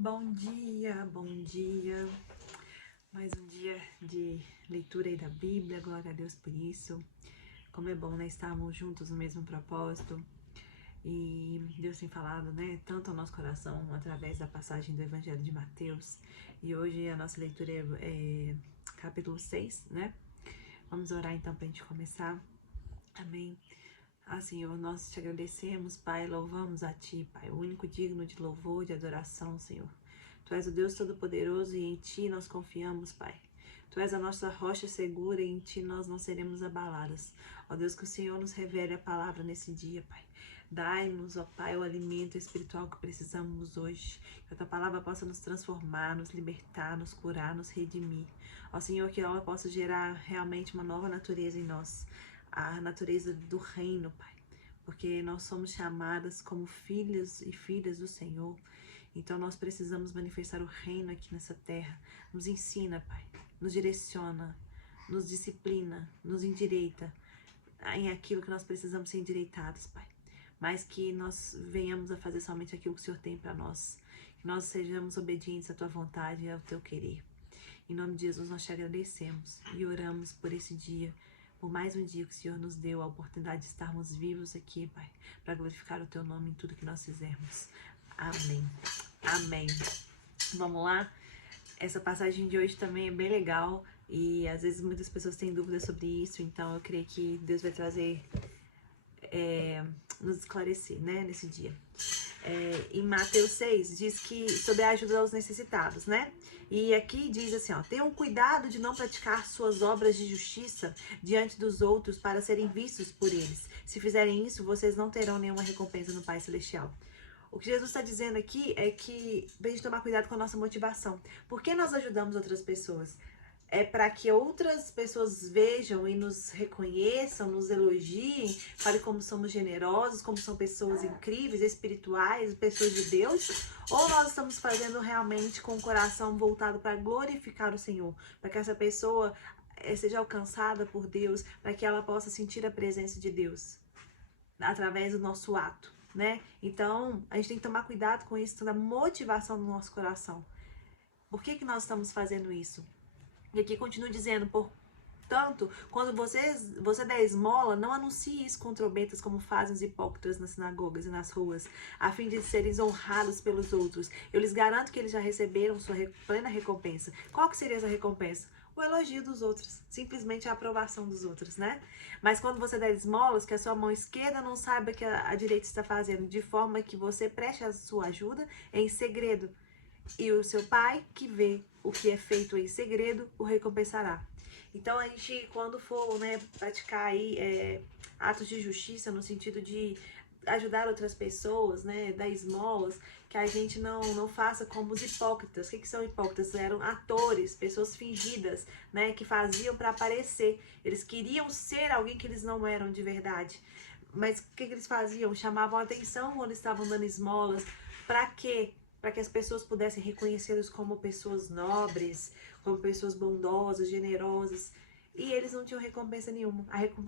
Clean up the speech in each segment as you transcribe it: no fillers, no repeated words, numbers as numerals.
Bom dia, bom dia. Mais um dia de leitura aí da Bíblia, glória a Deus por isso. Como é bom, né, estarmos juntos no mesmo propósito. E Deus tem falado, né, tanto ao nosso coração através da passagem do Evangelho de Mateus. E hoje a nossa leitura é capítulo 6, né? Vamos orar então pra gente começar. Amém. Senhor, nós te agradecemos, Pai, louvamos a Ti, Pai, o único digno de louvor, de adoração, Senhor. Tu és o Deus Todo-Poderoso e em Ti nós confiamos, Pai. Tu és a nossa rocha segura e em Ti nós não seremos abaladas. Ó Deus, que o Senhor nos revele a palavra nesse dia, Pai. Dai-nos, ó Pai, o alimento espiritual que precisamos hoje. Que a Tua palavra possa nos transformar, nos libertar, nos curar, nos redimir. Ó Senhor, que ela possa gerar realmente uma nova natureza em nós. A natureza do reino, Pai, porque nós somos chamadas como filhos e filhas do Senhor, então nós precisamos manifestar o reino aqui nessa terra. Nos ensina, Pai, nos direciona, nos disciplina, nos endireita em aquilo que nós precisamos ser endireitados, Pai, mas que nós venhamos a fazer somente aquilo que o Senhor tem para nós, que nós sejamos obedientes à Tua vontade e ao Teu querer. Em nome de Jesus nós te agradecemos e oramos por esse dia, por mais um dia que o Senhor nos deu a oportunidade de estarmos vivos aqui, Pai, para glorificar o Teu nome em tudo que nós fizermos. Amém. Amém. Vamos lá? Essa passagem de hoje também é bem legal e às vezes muitas pessoas têm dúvidas sobre isso, então eu creio que Deus vai trazer, nos esclarecer, né, nesse dia. Em Mateus 6, diz que sobre a ajuda aos necessitados, né? E aqui diz assim, ó, tenham cuidado de não praticar suas obras de justiça diante dos outros para serem vistos por eles. Se fizerem isso, vocês não terão nenhuma recompensa no Pai Celestial. O que Jesus está dizendo aqui é que a gente tomar cuidado com a nossa motivação. Por que nós ajudamos outras pessoas? É para que outras pessoas vejam e nos reconheçam, nos elogiem, falem como somos generosos, como são pessoas incríveis, espirituais, pessoas de Deus? Ou nós estamos fazendo realmente com o coração voltado para glorificar o Senhor, para que essa pessoa seja alcançada por Deus, para que ela possa sentir a presença de Deus através do nosso ato, né? Então, a gente tem que tomar cuidado com isso, da motivação do nosso coração. Por que nós estamos fazendo isso? E aqui continua dizendo, portanto, quando você der esmola, não anuncie isso com trombetas como fazem os hipócritas nas sinagogas e nas ruas, a fim de serem honrados pelos outros. Eu lhes garanto que eles já receberam sua plena recompensa. Qual que seria essa recompensa? O elogio dos outros, simplesmente a aprovação dos outros, né? Mas quando você der esmolas, que a sua mão esquerda não saiba que a direita está fazendo, de forma que você preste a sua ajuda em segredo. E o seu pai, que vê o que é feito em segredo, o recompensará. Então, a gente, quando for, né, praticar aí atos de justiça, no sentido de ajudar outras pessoas, né, dar esmolas, que a gente não faça como os hipócritas. O que são hipócritas? Eram atores, pessoas fingidas, né, que faziam para aparecer. Eles queriam ser alguém que eles não eram de verdade. Mas o que eles faziam? Chamavam a atenção quando estavam dando esmolas. Para quê? Para que as pessoas pudessem reconhecê-los como pessoas nobres, como pessoas bondosas, generosas. E eles não tinham recompensa nenhuma.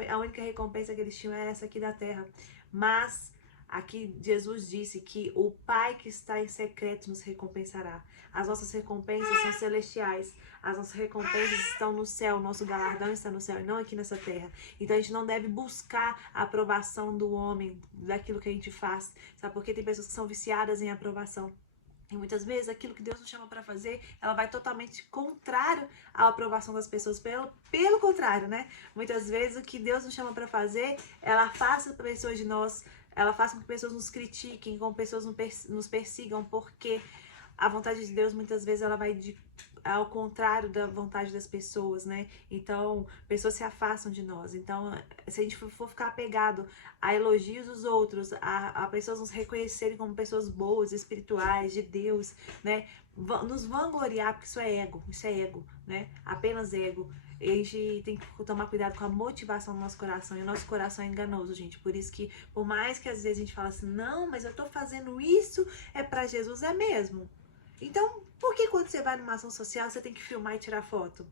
A única recompensa que eles tinham era essa aqui da terra. Mas aqui Jesus disse que o Pai que está em secreto nos recompensará. As nossas recompensas são celestiais. As nossas recompensas estão no céu. O nosso galardão está no céu e não aqui nessa terra. Então a gente não deve buscar a aprovação do homem, daquilo que a gente faz. Sabe? Porque tem pessoas que são viciadas em aprovação. E muitas vezes aquilo que Deus nos chama para fazer, ela vai totalmente contrário à aprovação das pessoas. Pelo contrário, né? Muitas vezes o que Deus nos chama para fazer, ela faça para pessoas de nós, ela faça com que pessoas nos critiquem, com que pessoas nos persigam, porque a vontade de Deus muitas vezes ela vai ao contrário da vontade das pessoas, né? Então, pessoas se afastam de nós. Então, se a gente for ficar apegado a elogios dos outros, a pessoas nos reconhecerem como pessoas boas, espirituais, de Deus, né? Nos vangloriar, porque isso é ego, né? Apenas ego. E a gente tem que tomar cuidado com a motivação do nosso coração. E o nosso coração é enganoso, gente. Por isso que, por mais que às vezes a gente fala assim, não, mas eu tô fazendo isso, é pra Jesus, é mesmo. Então, por que quando você vai numa ação social, você tem que filmar e tirar foto?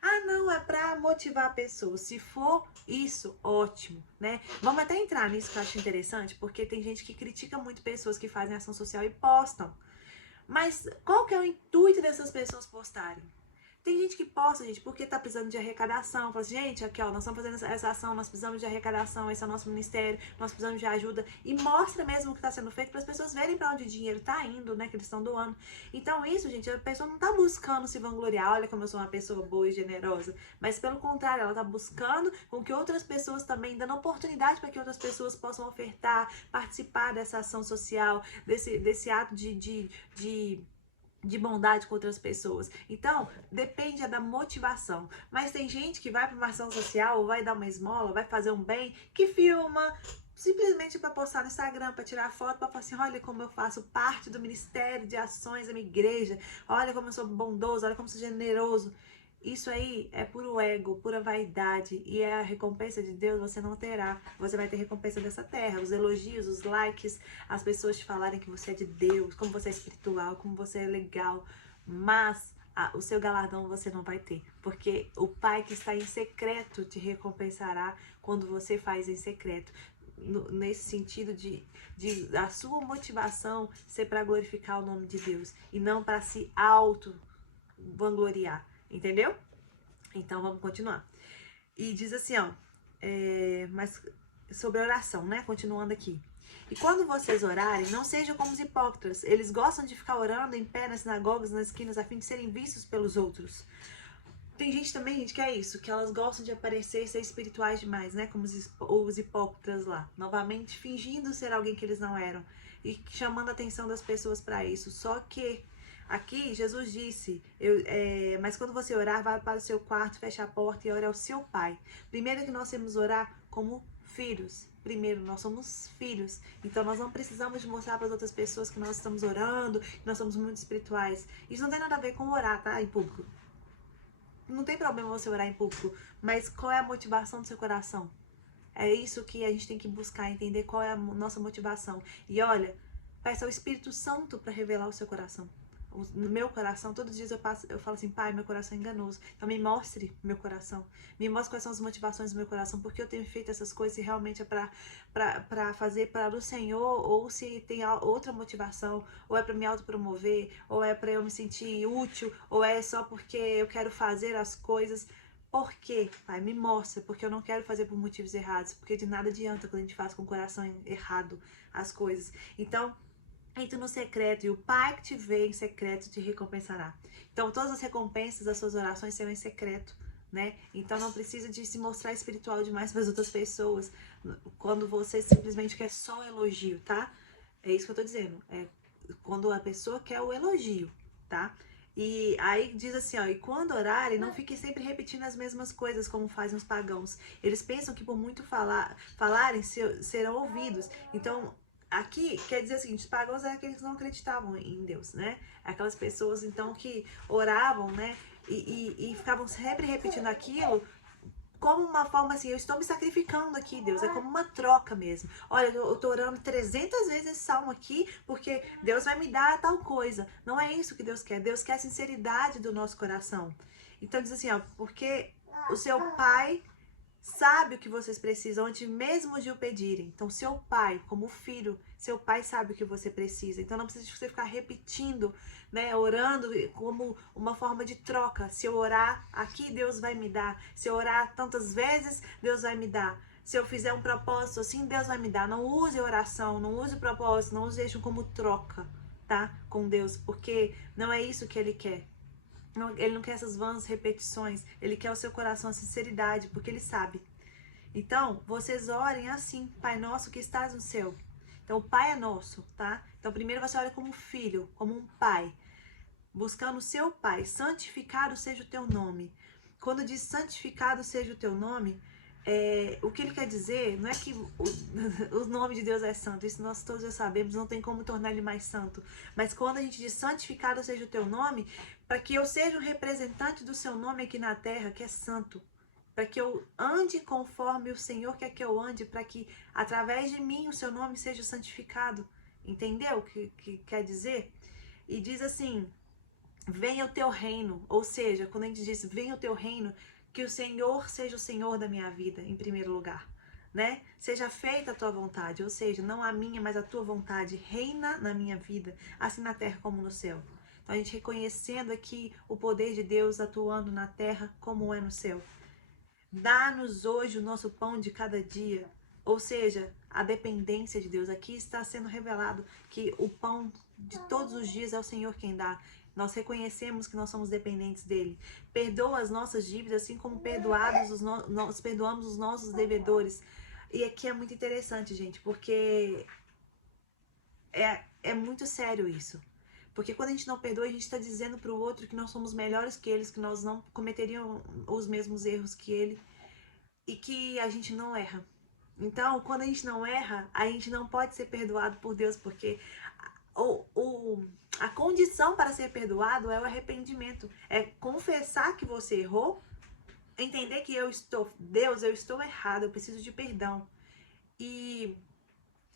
Ah, não, é pra motivar a pessoa. Se for isso, ótimo, né? Vamos até entrar nisso que eu acho interessante, porque tem gente que critica muito pessoas que fazem ação social e postam. Mas qual que é o intuito dessas pessoas postarem? Tem gente que posta, gente, porque tá precisando de arrecadação. Fala assim, gente, aqui ó, nós estamos fazendo essa ação, nós precisamos de arrecadação, esse é o nosso ministério, nós precisamos de ajuda. E mostra mesmo o que está sendo feito para as pessoas verem para onde o dinheiro tá indo, né, que eles estão doando. Então isso, gente, a pessoa não tá buscando se vangloriar, olha como eu sou uma pessoa boa e generosa. Mas pelo contrário, ela tá buscando com que outras pessoas também, dando oportunidade para que outras pessoas possam ofertar, participar dessa ação social, desse ato de bondade com outras pessoas. Então, depende da motivação. Mas tem gente que vai para uma ação social, ou vai dar uma esmola, vai fazer um bem, que filma simplesmente para postar no Instagram, para tirar foto, para falar assim, olha como eu faço parte do ministério de ações da minha igreja, olha como eu sou bondoso, olha como eu sou generoso. Isso aí é puro ego, pura vaidade, e é a recompensa de Deus você não terá. Você vai ter recompensa dessa terra, os elogios, os likes, as pessoas te falarem que você é de Deus, como você é espiritual, como você é legal, mas o seu galardão você não vai ter, porque o Pai que está em secreto te recompensará quando você faz em secreto. Nesse sentido de a sua motivação ser para glorificar o nome de Deus e não para se auto vangloriar. Entendeu? Então vamos continuar. E diz assim, ó, mas sobre oração, né? Continuando aqui. E quando vocês orarem, não sejam como os hipócritas. Eles gostam de ficar orando em pé nas sinagogas, nas esquinas, a fim de serem vistos pelos outros. Tem gente também, gente, que é isso, que elas gostam de aparecer e ser espirituais demais, né? Como os hipócritas lá. Novamente, fingindo ser alguém que eles não eram. E chamando a atenção das pessoas para isso. Só que aqui, Jesus disse, mas quando você orar, vá para o seu quarto, feche a porta e ore ao seu Pai. Primeiro que nós temos orar como filhos. Primeiro, nós somos filhos. Então, nós não precisamos de mostrar para as outras pessoas que nós estamos orando, que nós somos muito espirituais. Isso não tem nada a ver com orar, tá? Em público. Não tem problema você orar em público, mas qual é a motivação do seu coração? É isso que a gente tem que buscar, entender qual é a nossa motivação. E olha, peça ao Espírito Santo para revelar o seu coração. No meu coração, todos os dias eu falo assim, Pai, meu coração é enganoso. Então me mostre meu coração. Me mostre quais são as motivações do meu coração, porque eu tenho feito essas coisas, se realmente é para fazer para o Senhor, ou se tem outra motivação, ou é para me autopromover, ou é para eu me sentir útil, ou é só porque eu quero fazer as coisas. Por quê, Pai? Me mostra, porque eu não quero fazer por motivos errados, porque de nada adianta quando a gente faz com o coração errado as coisas. Então, entre no secreto e o Pai que te vê em secreto te recompensará. Então, todas as recompensas das suas orações serão em secreto, né? Então, não precisa de se mostrar espiritual demais para as outras pessoas quando você simplesmente quer só elogio, tá? É isso que eu tô dizendo. É quando a pessoa quer o elogio, tá? E aí diz assim, ó, e quando orarem, não fiquem sempre repetindo as mesmas coisas como fazem os pagãos. Eles pensam que por muito falarem serão ouvidos. Então, aqui quer dizer o seguinte, os pagãos eram aqueles que não acreditavam em Deus, né? Aquelas pessoas, então, que oravam, né? E ficavam sempre repetindo aquilo como uma forma assim, eu estou me sacrificando aqui, Deus, é como uma troca mesmo. Olha, eu tô orando 300 vezes esse salmo aqui, porque Deus vai me dar tal coisa. Não é isso que Deus quer a sinceridade do nosso coração. Então diz assim, ó, porque o seu Pai sabe o que vocês precisam antes mesmo de o pedirem. Então, seu pai, como filho, seu pai sabe o que você precisa. Então, não precisa de você ficar repetindo, né, orando como uma forma de troca. Se eu orar aqui, Deus vai me dar. Se eu orar tantas vezes, Deus vai me dar. Se eu fizer um propósito assim, Deus vai me dar. Não use oração, não use propósito, não use isso como troca, tá? Com Deus, porque não é isso que Ele quer. Ele não quer essas vãs repetições, ele quer o seu coração, a sinceridade, porque ele sabe. Então, vocês orem assim, Pai nosso que estás no céu. Então, o Pai é nosso, tá? Então, primeiro você ora como filho, como um pai, buscando o seu Pai. Santificado seja o teu nome. Quando diz santificado seja o teu nome, o que ele quer dizer não é que o nome de Deus é santo, isso nós todos já sabemos, não tem como tornar ele mais santo. Mas quando a gente diz santificado seja o teu nome, para que eu seja o representante do seu nome aqui na terra, que é santo, para que eu ande conforme o Senhor quer que eu ande, para que através de mim o seu nome seja santificado. Entendeu o que quer dizer? E diz assim, venha o teu reino, ou seja, quando a gente diz venha o teu reino, que o Senhor seja o Senhor da minha vida, em primeiro lugar, né? Seja feita a tua vontade, ou seja, não a minha, mas a tua vontade reina na minha vida, assim na terra como no céu. Então a gente reconhecendo aqui o poder de Deus atuando na terra como é no céu. Dá-nos hoje o nosso pão de cada dia, ou seja, a dependência de Deus. Aqui está sendo revelado que o pão de todos os dias é o Senhor quem dá. Nós reconhecemos que nós somos dependentes dele. Perdoa as nossas dívidas, assim como nós perdoamos os nossos devedores. E aqui é muito interessante, gente, porque é muito sério isso. Porque quando a gente não perdoa, a gente está dizendo para o outro que nós somos melhores que eles, que nós não cometeríamos os mesmos erros que ele e que a gente não erra. Então, quando a gente não erra, a gente não pode ser perdoado por Deus, porque a condição para ser perdoado é o arrependimento. É confessar que você errou, entender que Deus, eu estou errado, eu preciso de perdão. E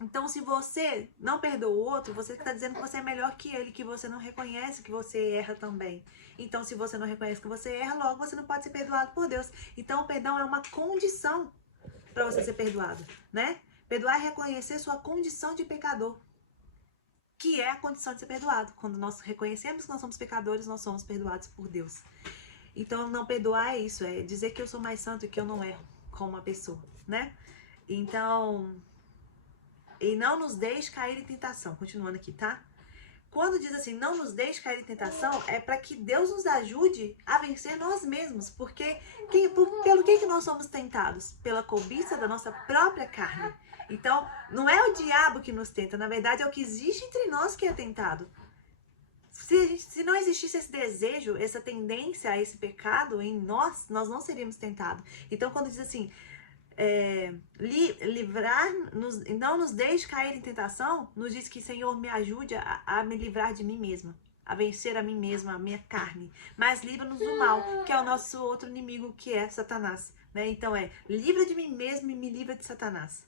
então, se você não perdoa o outro, você está dizendo que você é melhor que ele, que você não reconhece que você erra também. Então, se você não reconhece que você erra, logo você não pode ser perdoado por Deus. Então, o perdão é uma condição para você ser perdoado, né? Perdoar é reconhecer sua condição de pecador, que é a condição de ser perdoado. Quando nós reconhecemos que nós somos pecadores, nós somos perdoados por Deus. Então, não perdoar é isso, é dizer que eu sou mais santo e que eu não erro como uma pessoa, né? Então, e não nos deixe cair em tentação. Continuando aqui, tá? Quando diz assim, não nos deixe cair em tentação, é para que Deus nos ajude a vencer nós mesmos. Porque pelo que nós somos tentados? Pela cobiça da nossa própria carne. Então, não é o diabo que nos tenta, na verdade é o que existe entre nós que é tentado. Se não existisse esse desejo, essa tendência a esse pecado em nós, nós não seríamos tentados. Então, quando diz assim, não nos deixe cair em tentação, nos diz que Senhor me ajude a me livrar de mim mesma, a vencer a mim mesma, a minha carne, mas livra-nos do mal, que é o nosso outro inimigo, que é Satanás, né? Então livra de mim mesmo e me livra de Satanás,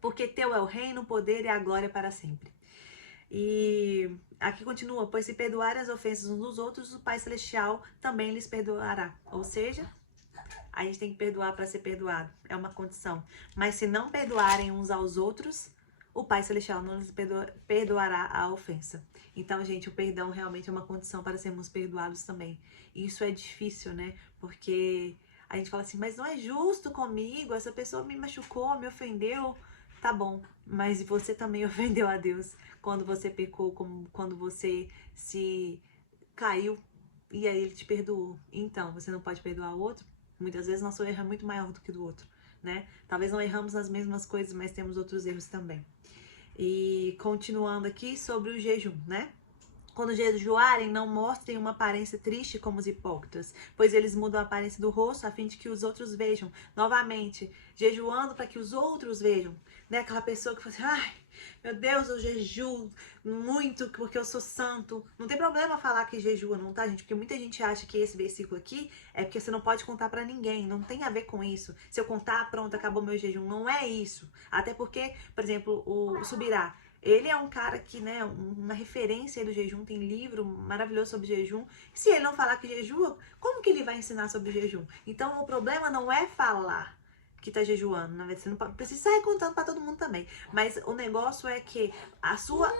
porque teu é o reino, o poder e a glória para sempre. E aqui continua, pois se perdoarem as ofensas uns dos outros, o Pai Celestial também lhes perdoará, ou seja, a gente tem que perdoar para ser perdoado. É uma condição. Mas se não perdoarem uns aos outros, o Pai Celestial não nos perdoará a ofensa. Então, gente, o perdão realmente é uma condição para sermos perdoados também. E isso é difícil, né? Porque a gente fala assim, mas não é justo comigo, essa pessoa me machucou, me ofendeu. Tá bom, mas você também ofendeu a Deus quando você pecou, quando você se caiu e aí ele te perdoou. Então, você não pode perdoar o outro? Muitas vezes nosso erro é muito maior do que o do outro, né? Talvez não erramos nas mesmas coisas, mas temos outros erros também. E continuando aqui sobre o jejum, né? Quando jejuarem, não mostrem uma aparência triste como os hipócritas, pois eles mudam a aparência do rosto a fim de que os outros vejam. Novamente, jejuando para que os outros vejam, né? Aquela pessoa que fala assim, ai, meu Deus, eu jejuo muito porque eu sou santo. Não tem problema falar que jejua, não, tá, gente? Porque muita gente acha que esse versículo aqui é porque você não pode contar pra ninguém. Não tem a ver com isso. Se eu contar, pronto, acabou meu jejum. Não é isso. Até porque, por exemplo, o Subirá, ele é um cara que, né, uma referência aí do jejum, tem livro maravilhoso sobre jejum. Se ele não falar que jejua, como que ele vai ensinar sobre jejum? Então, o problema não é falar que tá jejuando, na verdade, você não precisa sair contando pra todo mundo também. Mas o negócio é que a sua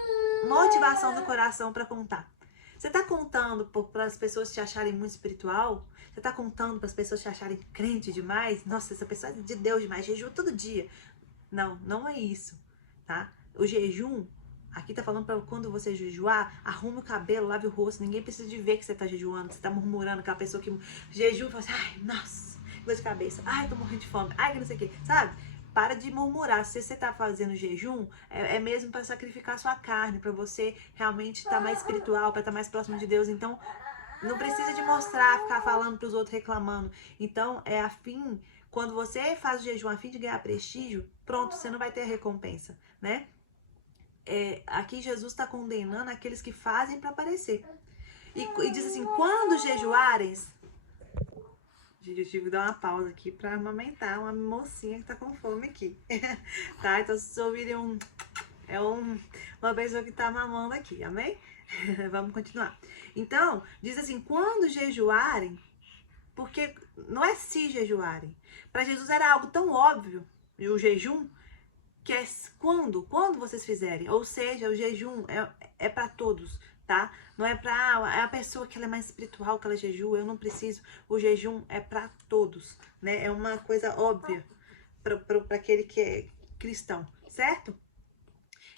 motivação do coração pra contar. Você tá contando para as pessoas te acharem muito espiritual? Você tá contando para as pessoas te acharem crente demais? Nossa, essa pessoa é de Deus demais, jejua todo dia. Não, não é isso, tá? O jejum, aqui tá falando pra quando você jejuar, arrume o cabelo, lave o rosto, ninguém precisa de ver que você tá jejuando, você tá murmurando, aquela pessoa que jejua e fala assim, ai, nossa, dor de cabeça, ai, tô morrendo de fome, ai, que não sei o que, sabe? Para de murmurar, se você tá fazendo jejum, é mesmo para sacrificar sua carne, para você realmente estar mais espiritual, para estar mais próximo de Deus, então não precisa de mostrar, ficar falando pros outros, reclamando, então quando você faz o jejum a fim de ganhar prestígio, pronto, você não vai ter recompensa, né? Aqui Jesus está condenando aqueles que fazem para aparecer. E diz assim, quando jejuarem... Gente, eu tive que dar uma pausa aqui para amamentar uma mocinha que tá com fome aqui. Tá? Então se vocês ouvirem uma pessoa que tá mamando aqui, amém? Vamos continuar. Então, diz assim, quando jejuarem, porque não é se jejuarem. Para Jesus era algo tão óbvio o jejum, que é quando vocês fizerem. Ou seja, o jejum é para todos, tá? Não é para é a pessoa que ela é mais espiritual que ela jejua, eu não preciso. O jejum é para todos, né? É uma coisa óbvia para aquele que é cristão, certo?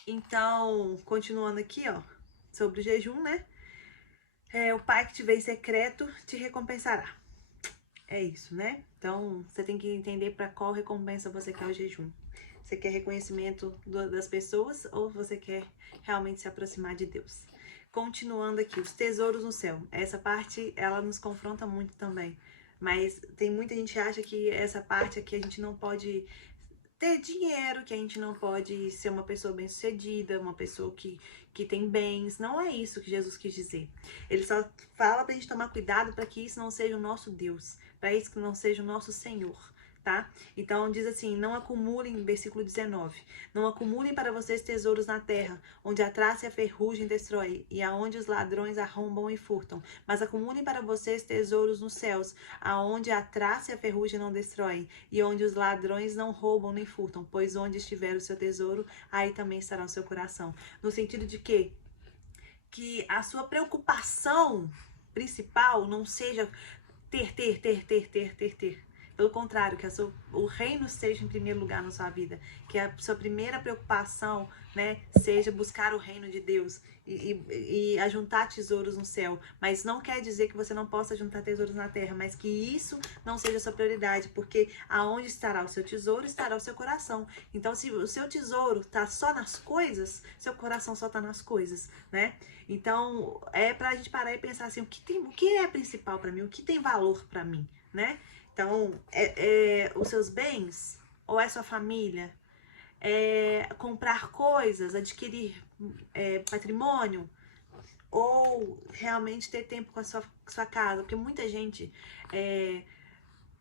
Então, continuando aqui, ó, sobre o jejum, né? O pai que te vê em secreto te recompensará. É isso, né? Então, você tem que entender para qual recompensa você quer o jejum. Você quer reconhecimento das pessoas ou você quer realmente se aproximar de Deus? Continuando aqui, os tesouros no céu. Essa parte, ela nos confronta muito também. Mas tem muita gente que acha que essa parte aqui a gente não pode ter dinheiro, que a gente não pode ser uma pessoa bem-sucedida, uma pessoa que tem bens. Não é isso que Jesus quis dizer. Ele só fala pra gente tomar cuidado para que isso não seja o nosso Deus, para isso que não seja o nosso Senhor, tá? Então diz assim, não acumulem, versículo 19, não acumulem para vocês tesouros na terra, onde a traça e a ferrugem destrói, e aonde os ladrões arrombam e furtam, mas acumulem para vocês tesouros nos céus, aonde a traça e a ferrugem não destroem, e onde os ladrões não roubam nem furtam, pois onde estiver o seu tesouro, aí também estará o seu coração. No sentido de quê? Que a sua preocupação principal não seja ter. Pelo contrário, que o reino seja em primeiro lugar na sua vida. Que a sua primeira preocupação, né, seja buscar o reino de Deus e ajuntar tesouros no céu. Mas não quer dizer que você não possa juntar tesouros na terra, mas que isso não seja a sua prioridade, porque aonde estará o seu tesouro, estará o seu coração. Então, se o seu tesouro está só nas coisas, seu coração só está nas coisas, né? Então, é pra gente parar e pensar assim, o que é principal para mim, o que tem valor para mim, né? Então, os seus bens, ou é sua família, comprar coisas, adquirir patrimônio, ou realmente ter tempo com a sua casa, porque muita gente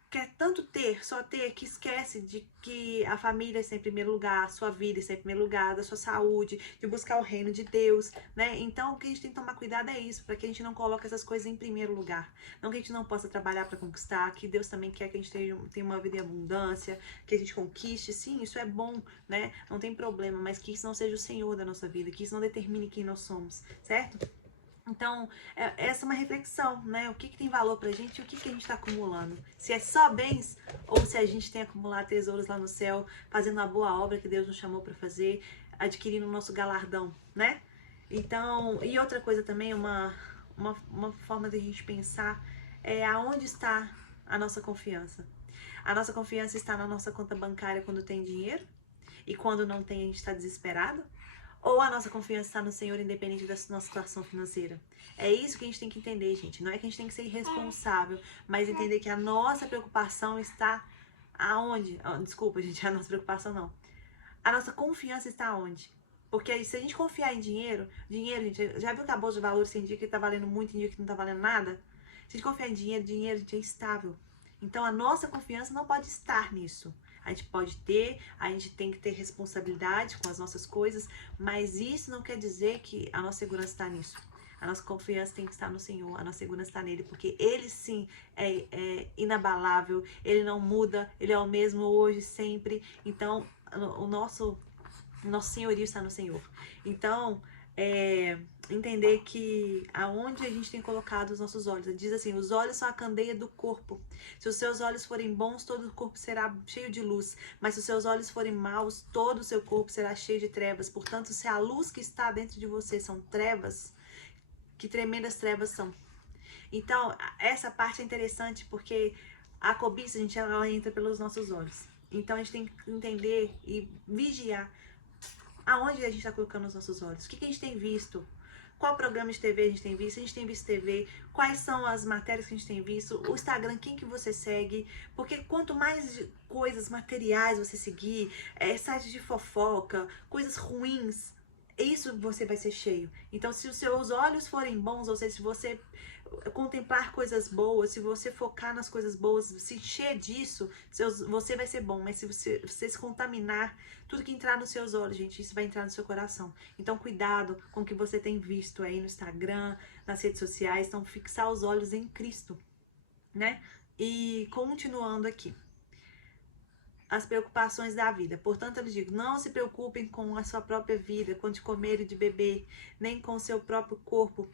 quer tanto só ter, que esquece de que a família está em primeiro lugar, a sua vida está em primeiro lugar, da sua saúde, de buscar o reino de Deus, né? Então, o que a gente tem que tomar cuidado é isso, para que a gente não coloque essas coisas em primeiro lugar. Não que a gente não possa trabalhar para conquistar, que Deus também quer que a gente tenha uma vida em abundância, que a gente conquiste, sim, isso é bom, né? Não tem problema, mas que isso não seja o Senhor da nossa vida, que isso não determine quem nós somos, certo? Então, essa é uma reflexão, né? O que tem valor pra gente e o que a gente está acumulando. Se é só bens ou se a gente tem acumulado tesouros lá no céu, fazendo a boa obra que Deus nos chamou para fazer, adquirindo o nosso galardão, né? Então, e outra coisa também, uma forma de a gente pensar é aonde está a nossa confiança. A nossa confiança está na nossa conta bancária quando tem dinheiro e quando não tem a gente está desesperado. Ou a nossa confiança está no Senhor, independente da nossa situação financeira? É isso que a gente tem que entender, gente. Não é que a gente tem que ser irresponsável, mas entender que a nossa preocupação está aonde? Desculpa, gente, a nossa preocupação não. A nossa confiança está aonde? Porque aí, se a gente confiar em dinheiro, gente, já viu que a bolsa de valores tem dia que tá valendo muito e dia que não tá valendo nada? Se a gente confiar em dinheiro, gente, é estável. Então, a nossa confiança não pode estar nisso. A gente pode ter, a gente tem que ter responsabilidade com as nossas coisas, mas isso não quer dizer que a nossa segurança está nisso. A nossa confiança tem que estar no Senhor, a nossa segurança está nele, porque ele sim é inabalável, ele não muda, ele é o mesmo hoje, sempre. Então, o nosso senhorio está no Senhor. Então, entender que aonde a gente tem colocado os nossos olhos. Ele diz assim, os olhos são a candeia do corpo. Se os seus olhos forem bons, todo o corpo será cheio de luz. Mas se os seus olhos forem maus, todo o seu corpo será cheio de trevas. Portanto, se a luz que está dentro de você são trevas, que tremendas trevas são. Então, essa parte é interessante porque a cobiça, gente, ela entra pelos nossos olhos. Então, a gente tem que entender e vigiar aonde a gente está colocando os nossos olhos. O que a gente tem visto? Qual programa de TV a gente tem visto? A gente tem visto TV? Quais são as matérias que a gente tem visto? O Instagram, quem que você segue? Porque quanto mais coisas materiais você seguir, sites de fofoca, coisas ruins, isso você vai ser cheio. Então, se os seus olhos forem bons, ou seja, se você contemplar coisas boas, se você focar nas coisas boas, se encher disso, você vai ser bom. Mas se você se contaminar, tudo que entrar nos seus olhos, gente, isso vai entrar no seu coração. Então, cuidado com o que você tem visto aí no Instagram, nas redes sociais. Então, fixar os olhos em Cristo, né? E continuando aqui. as preocupações da vida. Portanto, eu lhes digo, não se preocupem com a sua própria vida, quanto de comer e de beber, nem com o seu próprio corpo,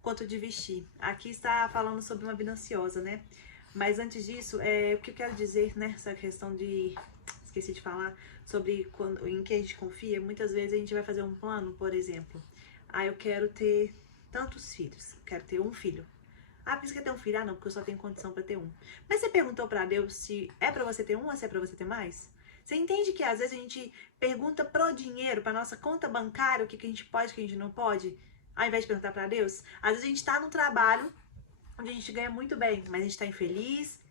quanto de vestir. Aqui está falando sobre uma vida ansiosa, né? Mas antes disso, o que eu quero dizer, né? Essa questão de... Esqueci de falar sobre em que a gente confia. Muitas vezes a gente vai fazer um plano, por exemplo. Eu quero ter tantos filhos. Quero ter um filho. Por isso que ter um filho? Não, porque eu só tenho condição para ter um. Mas você perguntou para Deus se é para você ter um ou se é para você ter mais? Você entende que às vezes a gente pergunta pro dinheiro, pra nossa conta bancária, o que a gente pode, o que a gente não pode, ao invés de perguntar para Deus? Às vezes a gente tá no trabalho onde a gente ganha muito bem, mas a gente tá infeliz.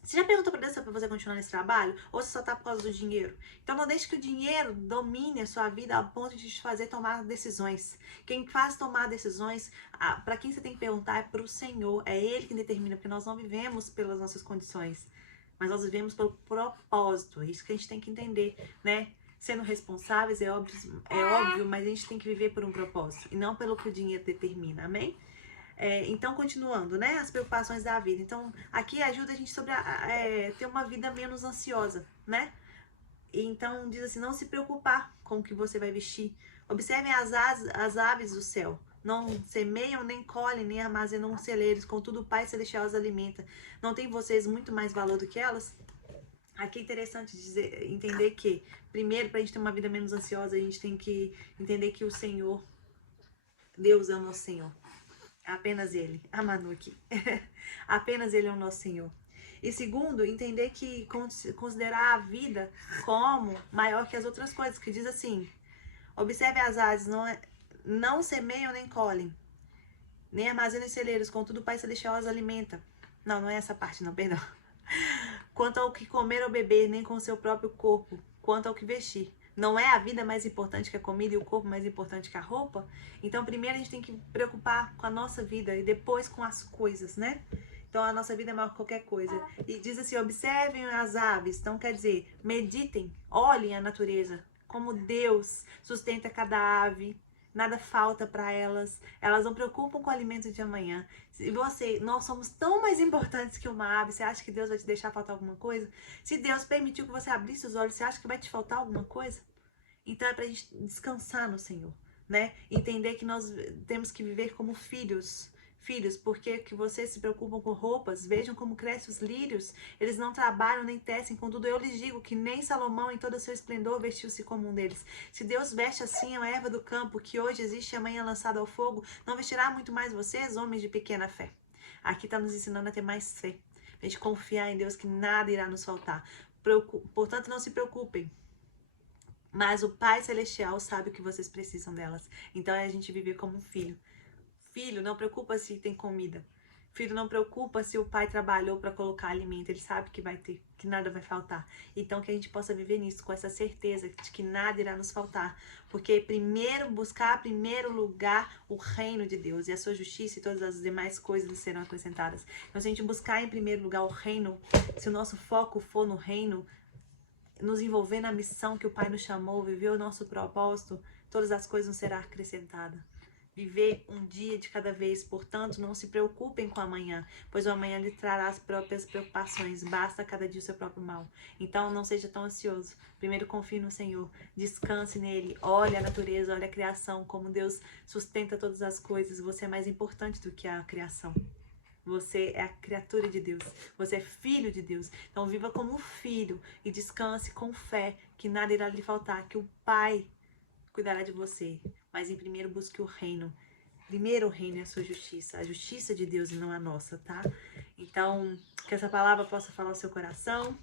Você já perguntou para Deus se é pra você continuar nesse trabalho? Ou se só tá por causa do dinheiro? Então não deixe que o dinheiro domine a sua vida a ponto de te fazer tomar decisões. Quem faz tomar decisões, para quem você tem que perguntar é pro Senhor. É Ele que determina, porque nós não vivemos pelas nossas condições, mas nós vivemos pelo propósito. É isso que a gente tem que entender, né? Sendo responsáveis, é óbvio, mas a gente tem que viver por um propósito e não pelo que o dinheiro determina, amém? Então, continuando, né? As preocupações da vida. Então, aqui ajuda a gente sobre ter uma vida menos ansiosa, né? Então, diz assim, não se preocupar com o que você vai vestir. Observem as aves do céu. Não semeiam, nem colhem, nem armazenam celeiros. Contudo, o Pai Celestial as alimenta. Não tem vocês muito mais valor do que elas? Aqui é interessante entender que, primeiro, para a gente ter uma vida menos ansiosa, a gente tem que entender que o Senhor, Deus é o nosso Senhor. Apenas Ele, a Manu aqui. Apenas Ele é o nosso Senhor. E segundo, entender que considerar a vida como maior que as outras coisas, que diz assim, observe as aves, não semeiam nem colhem, nem armazenam em celeiros, contudo o Pai Celestial as alimenta. Não é essa parte não, perdão. Quanto ao que comer ou beber, nem com o seu próprio corpo, quanto ao que vestir. Não é a vida mais importante que a comida e o corpo mais importante que a roupa? Então, primeiro a gente tem que preocupar com a nossa vida e depois com as coisas, né? Então, a nossa vida é maior que qualquer coisa. E diz assim, observem as aves. Então, quer dizer, meditem, olhem a natureza. Como Deus sustenta cada ave. Nada falta para elas. Elas não preocupam com o alimento de amanhã. Se nós somos tão mais importantes que uma ave. Você acha que Deus vai te deixar faltar alguma coisa? Se Deus permitiu que você abrisse os olhos, você acha que vai te faltar alguma coisa? Então é pra gente descansar no Senhor, né? Entender que nós temos que viver como filhos. Filhos, porque que vocês se preocupam com roupas, vejam como crescem os lírios, eles não trabalham nem tecem, contudo eu lhes digo que nem Salomão em todo o seu esplendor vestiu-se como um deles. Se Deus veste assim a erva do campo, que hoje existe e amanhã lançada ao fogo, não vestirá muito mais vocês, homens de pequena fé. Aqui está nos ensinando a ter mais fé, a gente confiar em Deus que nada irá nos faltar. Portanto, não se preocupem. Mas o Pai Celestial sabe o que vocês precisam delas. Então é a gente viver como um filho. Filho, não preocupa se tem comida. Filho, não preocupa se o pai trabalhou para colocar alimento. Ele sabe que vai ter, que nada vai faltar. Então que a gente possa viver nisso, com essa certeza de que nada irá nos faltar. Porque buscar em primeiro lugar o reino de Deus e a sua justiça e todas as demais coisas serão acrescentadas. Então se a gente buscar em primeiro lugar o reino, se o nosso foco for no reino, nos envolver na missão que o Pai nos chamou, viver o nosso propósito, todas as coisas nos serão acrescentadas. Viver um dia de cada vez, portanto, não se preocupem com o amanhã, pois o amanhã lhe trará as próprias preocupações, basta cada dia o seu próprio mal. Então, não seja tão ansioso. Primeiro, confie no Senhor, descanse nele, olhe a natureza, olhe a criação, como Deus sustenta todas as coisas. Você é mais importante do que a criação. Você é a criatura de Deus, você é filho de Deus. Então viva como um filho e descanse com fé que nada irá lhe faltar, que o Pai cuidará de você. Mas em primeiro busque o reino. Primeiro o reino é a sua justiça, a justiça de Deus e não a nossa, tá? Então, que essa palavra possa falar ao seu coração,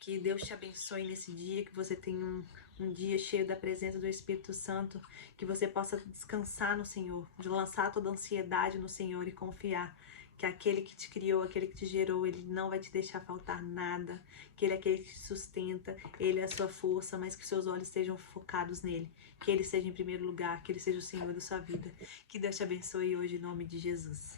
que Deus te abençoe nesse dia, que você tenha um dia cheio da presença do Espírito Santo, que você possa descansar no Senhor, de lançar toda a ansiedade no Senhor e confiar que aquele que te criou, aquele que te gerou, ele não vai te deixar faltar nada, que ele é aquele que te sustenta, ele é a sua força, mas que seus olhos estejam focados nele, que ele seja em primeiro lugar, que ele seja o Senhor da sua vida. Que Deus te abençoe hoje em nome de Jesus.